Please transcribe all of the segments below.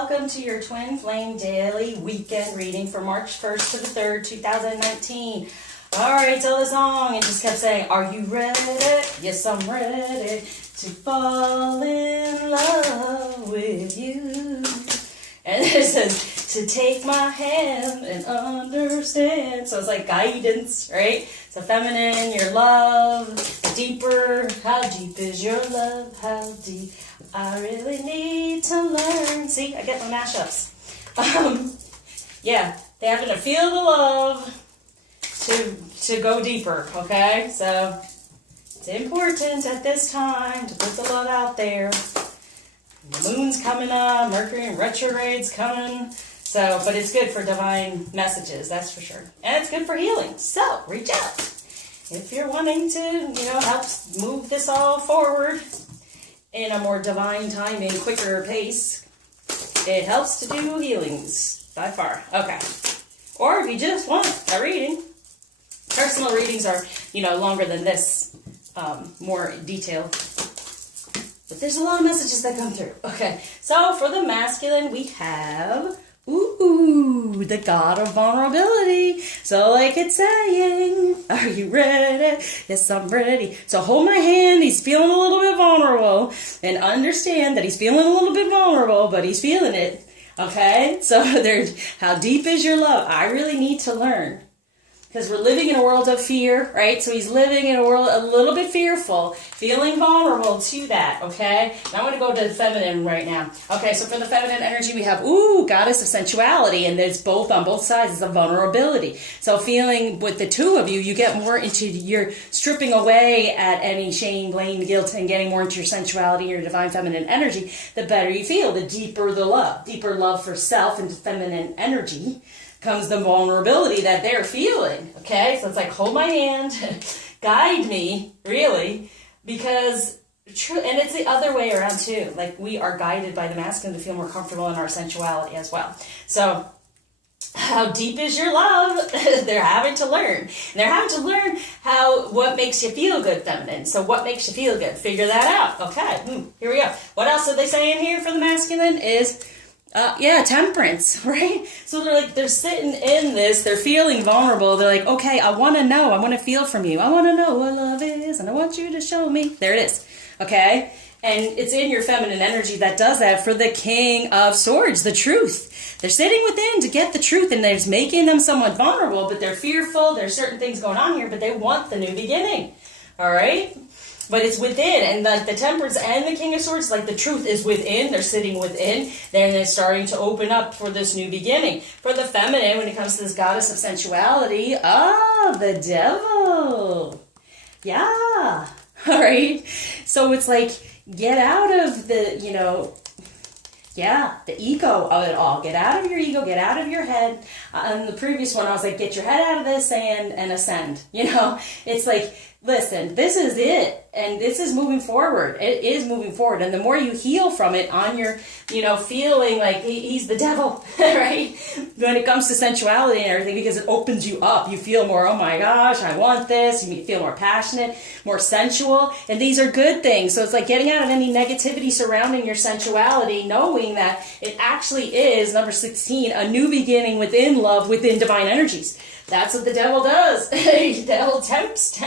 welcome to your Twin Flame Daily Weekend Reading for March 1st to the 3rd, 2019. Alright, so the song, it just kept saying, are you ready? Yes, I'm ready to fall in love with you. And it says, to take my hand and understand. So it's like guidance, right? So feminine, your love, deeper. How deep is your love? How deep? I really need to learn. See, I get my mashups. Yeah, they happen to feel the love to go deeper, okay? So it's important at this time to put the love out there. The moon's coming up, Mercury in retrograde's coming. So, but it's good for divine messages, that's for sure. And it's good for healing. So, reach out. If you're wanting to, help move this all forward in a more divine timing, quicker pace, it helps to do healings by far. Okay. Or if you just want a reading, personal readings are, longer than this, more detailed. But there's a lot of messages that come through. Okay, so for the masculine, we have, the god of vulnerability. So like it's saying, are you ready? Yes, I'm ready. So hold my hand. He's feeling a little bit vulnerable. And understand that he's feeling a little bit vulnerable, but he's feeling it. Okay, so there's, how deep is your love? I really need to learn. Because we're living in a world of fear, right? So he's living in a world a little bit fearful, feeling vulnerable to that, okay? Now I'm going to go to the feminine right now. Okay, so for the feminine energy, we have, goddess of sensuality, and there's both on both sides. It's a vulnerability. So feeling with the two of you, you get more into your stripping away at any shame, blame, guilt, and getting more into your sensuality, your divine feminine energy, the better you feel, the deeper the love. Deeper love for self and feminine energy comes the vulnerability that they're feeling, okay? So it's like, hold my hand, guide me, really, because, and it's the other way around too. Like, we are guided by the masculine to feel more comfortable in our sensuality as well. So, how deep is your love? They're having to learn. And they're having to learn what makes you feel good, feminine. So what makes you feel good? Figure that out. Okay, here we go. What else are they saying here for the masculine is, temperance, right? So they're sitting in this, they're feeling vulnerable. They're like, okay, I want to know, I want to feel from you. I want to know what love is, and I want you to show me. There it is, okay? And it's in your feminine energy that does that for the King of Swords, the truth. They're sitting within to get the truth, and it's making them somewhat vulnerable, but they're fearful. There's certain things going on here, but they want the new beginning, all right? But it's within, and like the Temperance and the King of Swords, like the truth is within, they're sitting within, then they're starting to open up for this new beginning. For the feminine, when it comes to this goddess of sensuality, the devil. Yeah, all right. So it's like, get out of the, the ego of it all. Get out of your ego, get out of your head. On the previous one, I was like, get your head out of the sand and ascend. It's like, listen, this is it, and this is moving forward. It is moving forward, and the more you heal from it on your, feeling like he's the devil, right? When it comes to sensuality and everything, because it opens you up. You feel more, oh my gosh, I want this. You feel more passionate, more sensual, and these are good things. So it's like getting out of any negativity surrounding your sensuality, knowing that it actually is, number 16, a new beginning within love, within divine energies. That's what the devil does. The devil tempts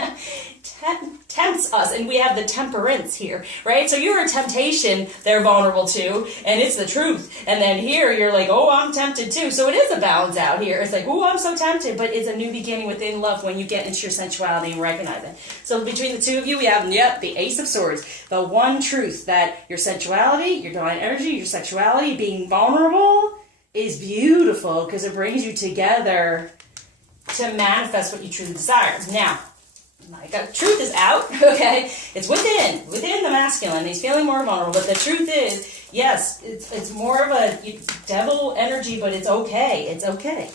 us, and we have the temperance here, right? So you're a temptation they're vulnerable to, and it's the truth. And then here you're like, oh, I'm tempted too. So it is a balance out here. It's like, oh, I'm so tempted, but it's a new beginning within love when you get into your sensuality and recognize it. So between the two of you, we have, the Ace of Swords, the one truth that your sensuality, your divine energy, your sexuality, being vulnerable is beautiful because it brings you together to manifest what you truly desire. Now, truth is out, okay? It's within the masculine. He's feeling more vulnerable, but the truth is, yes, it's more of a devil energy, but it's okay. It's okay.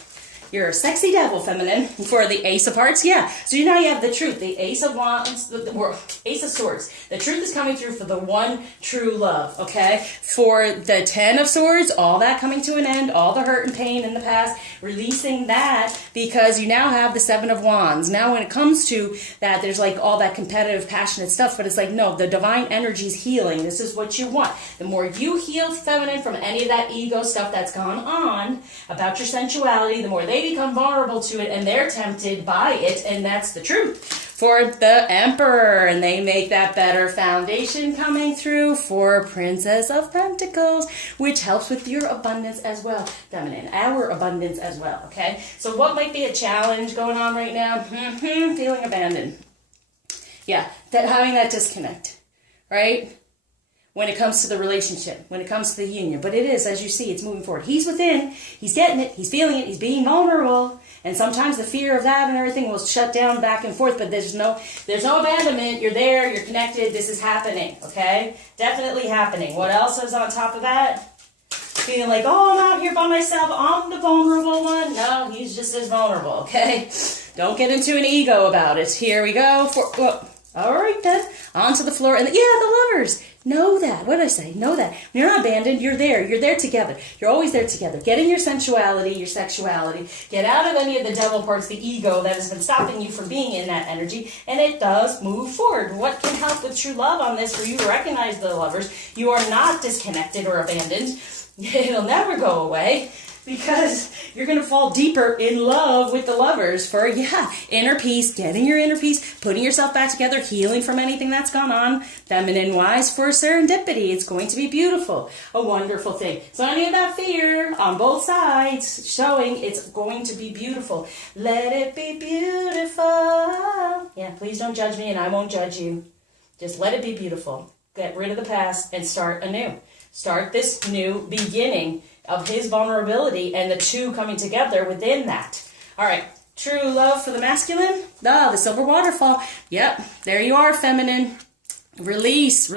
You're a sexy devil, feminine. For the Ace of Hearts, yeah. So now you have the truth, the Ace of Wands, the Ace of Swords. The truth is coming through for the one true love, okay? For the Ten of Swords, all that coming to an end, all the hurt and pain in the past, releasing that because you now have the Seven of Wands. Now when it comes to that, there's like all that competitive, passionate stuff, but it's like, no, the divine energy is healing. This is what you want. The more you heal, feminine, from any of that ego stuff that's gone on about your sensuality, the more they become vulnerable to it and they're tempted by it, and that's the truth. For the Emperor, and they make that better foundation coming through for Princess of Pentacles, which helps with your abundance as well, feminine, our abundance as well, okay? So what might be a challenge going on right now? Feeling abandoned. Yeah, having that disconnect, right? When it comes to the relationship, when it comes to the union. But it is, as you see, it's moving forward. He's within, he's getting it, he's feeling it, he's being vulnerable. And sometimes the fear of that and everything will shut down back and forth, but there's no abandonment. You're there, you're connected, this is happening, okay? Definitely happening. What else is on top of that? Feeling like, oh, I'm out here by myself, I'm the vulnerable one. No, he's just as vulnerable, okay? Don't get into an ego about it. Here we go. All right, then. On to the floor. And the lovers. Know that. What did I say? Know that. When you're not abandoned, you're there. You're there together. You're always there together. Get in your sensuality, your sexuality. Get out of any of the devil parts, the ego that has been stopping you from being in that energy. And it does move forward. What can help with true love on this for you to recognize the lovers? You are not disconnected or abandoned. It'll never go away. Because you're going to fall deeper in love with the lovers for, inner peace, getting your inner peace, putting yourself back together, healing from anything that's gone on, feminine-wise for serendipity. It's going to be beautiful, a wonderful thing. So any of that fear on both sides showing it's going to be beautiful. Let it be beautiful. Yeah, please don't judge me and I won't judge you. Just let it be beautiful. Get rid of the past and start anew. Start this new beginning of his vulnerability and the two coming together within that. All right, true love for the masculine. The silver waterfall. Yep, there you are, feminine. Release,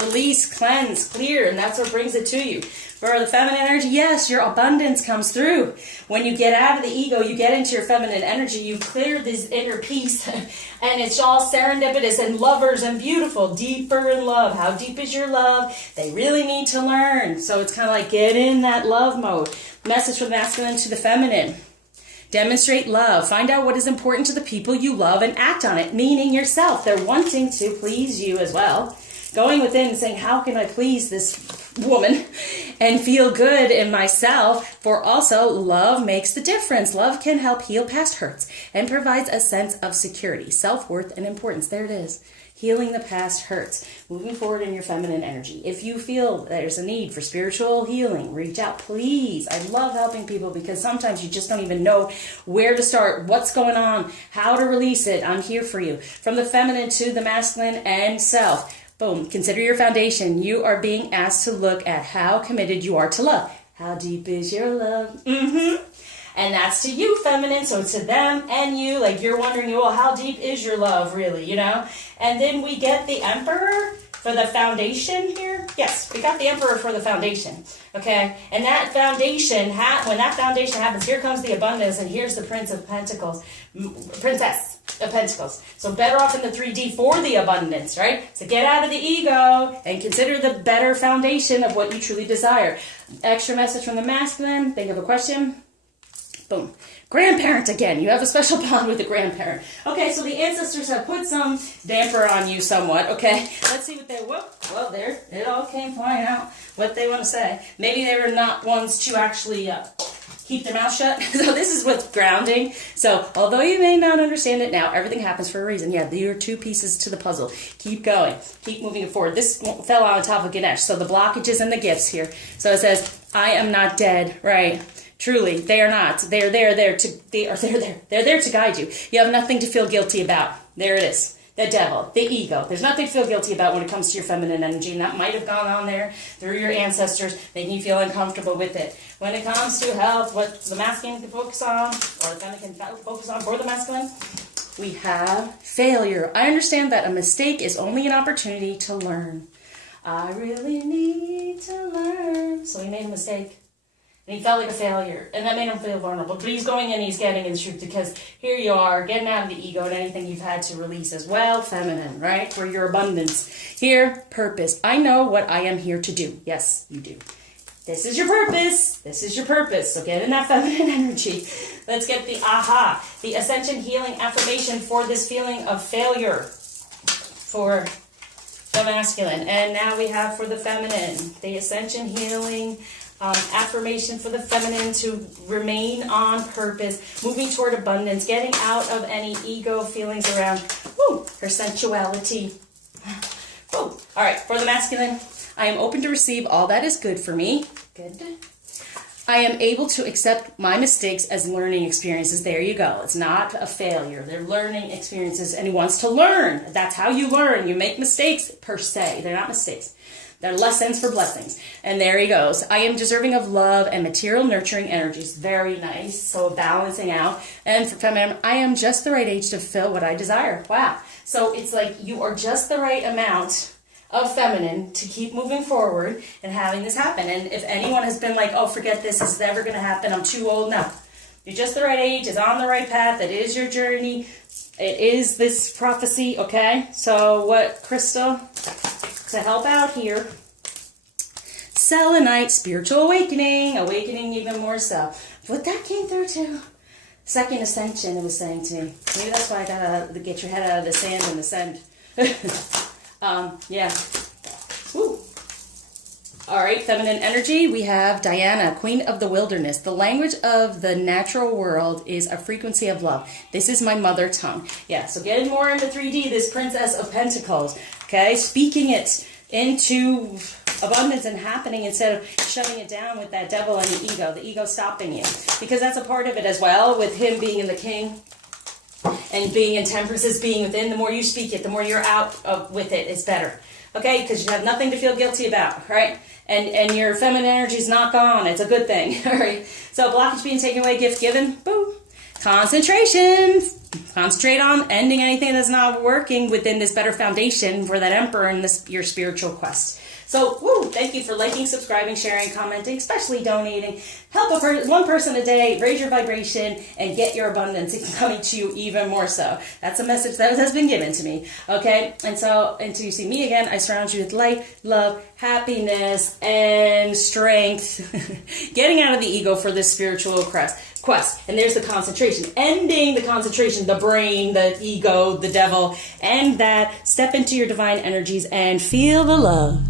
cleanse, clear, and that's what brings it to you. For the feminine energy, yes, your abundance comes through. When you get out of the ego, you get into your feminine energy, you clear this inner peace, and it's all serendipitous and lovers and beautiful, deeper in love. How deep is your love? They really need to learn. So it's kind of like get in that love mode. Message from the masculine to the feminine. Demonstrate love. Find out what is important to the people you love and act on it, meaning yourself. They're wanting to please you as well. Going within and saying, how can I please this woman and feel good in myself? For also, love makes the difference. Love can help heal past hurts and provides a sense of security, self-worth, and importance. There it is. Healing the past hurts. Moving forward in your feminine energy. If you feel there's a need for spiritual healing, reach out, please. I love helping people because sometimes you just don't even know where to start, what's going on, how to release it. I'm here for you. From the feminine to the masculine and self. Boom. Consider your foundation. You are being asked to look at how committed you are to love. How deep is your love? And that's to you, feminine. So to them and you, like you're wondering, well, how deep is your love really, you know? And then we get the Emperor for the foundation here. Yes, we got the Emperor for the foundation. Okay? And that foundation, when that foundation happens, here comes the abundance and here's the Prince of Pentacles. Princess of Pentacles. So better off in the 3D for the abundance, right? So get out of the ego and consider the better foundation of what you truly desire. Extra message from the masculine. Think of a question. Boom. Grandparent again. You have a special bond with the grandparent. Okay, so the ancestors have put some damper on you somewhat, okay? Let's see what they, well, there, it all came flying out, what they want to say. Maybe they were not ones to actually keep their mouth shut. So this is what's grounding. So although you may not understand it now, everything happens for a reason. Yeah, there are two pieces to the puzzle. Keep going. Keep moving it forward. This fell on top of Ganesh. So the blockages and the gifts here. So it says, I am not dead, right? Truly, they are not. They're there to guide you. You have nothing to feel guilty about. There it is. The devil, the ego. There's nothing to feel guilty about when it comes to your feminine energy, and that might have gone on there through your ancestors, making you feel uncomfortable with it. When it comes to health, what the masculine can focus on, or the feminine can focus on for the masculine, we have failure. I understand that a mistake is only an opportunity to learn. I really need to learn. So we made a mistake. And he felt like a failure, and that made him feel vulnerable. But he's going in, he's getting in the truth, because here you are, getting out of the ego and anything you've had to release as well. Feminine, right? For your abundance. Here, purpose. I know what I am here to do. Yes, you do. This is your purpose. This is your purpose. So get in that feminine energy. Let's get the aha. The ascension healing affirmation for this feeling of failure for the masculine. And now we have for the feminine, the ascension healing affirmation for the feminine to remain on purpose, moving toward abundance, getting out of any ego feelings around her sensuality. All right, for the masculine, I am open to receive all that is good for me. Good. I am able to accept my mistakes as learning experiences. There you go. It's not a failure. They're learning experiences, and he wants to learn. That's how you learn. You make mistakes per se. They're not mistakes. They're lessons for blessings. And there he goes. I am deserving of love and material nurturing energies. Very nice. So balancing out. And for feminine, I am just the right age to fulfill what I desire. Wow. So it's like you are just the right amount of feminine to keep moving forward and having this happen. And if anyone has been like, oh, forget this is never going to happen, I'm too old, no. You're just the right age, it's on the right path, it is your journey, it is this prophecy, okay? So what, Crystal, to help out here, selenite, spiritual awakening, awakening even more so. But that came through too. Second ascension, it was saying to me. Maybe that's why I gotta get your head out of the sand and ascend. Yeah. Woo. All right, feminine energy. We have Diana, Queen of the Wilderness. The language of the natural world is a frequency of love. This is my mother tongue. Yeah, so getting more into 3D, this Princess of Pentacles. Okay, speaking it into abundance and happening instead of shutting it down with that devil and the ego stopping you. Because that's a part of it as well, with him being in the king. And being in temperance is being within. The more you speak it, the more you're out with it, it's better. Okay? Because you have nothing to feel guilty about, right? And your feminine energy is not gone. It's a good thing, all right? So blockage being taken away, gift given, boom. Concentration. Concentrate on ending anything that's not working within this better foundation for that emperor and your spiritual quest. So, thank you for liking, subscribing, sharing, commenting, especially donating. Help one person a day, raise your vibration, and get your abundance coming to you even more so. That's a message that has been given to me, okay? And so, until you see me again, I surround you with light, love, happiness, and strength. Getting out of the ego for this spiritual quest. And there's the concentration. Ending the concentration, the brain, the ego, the devil, and that. Step into your divine energies and feel the love.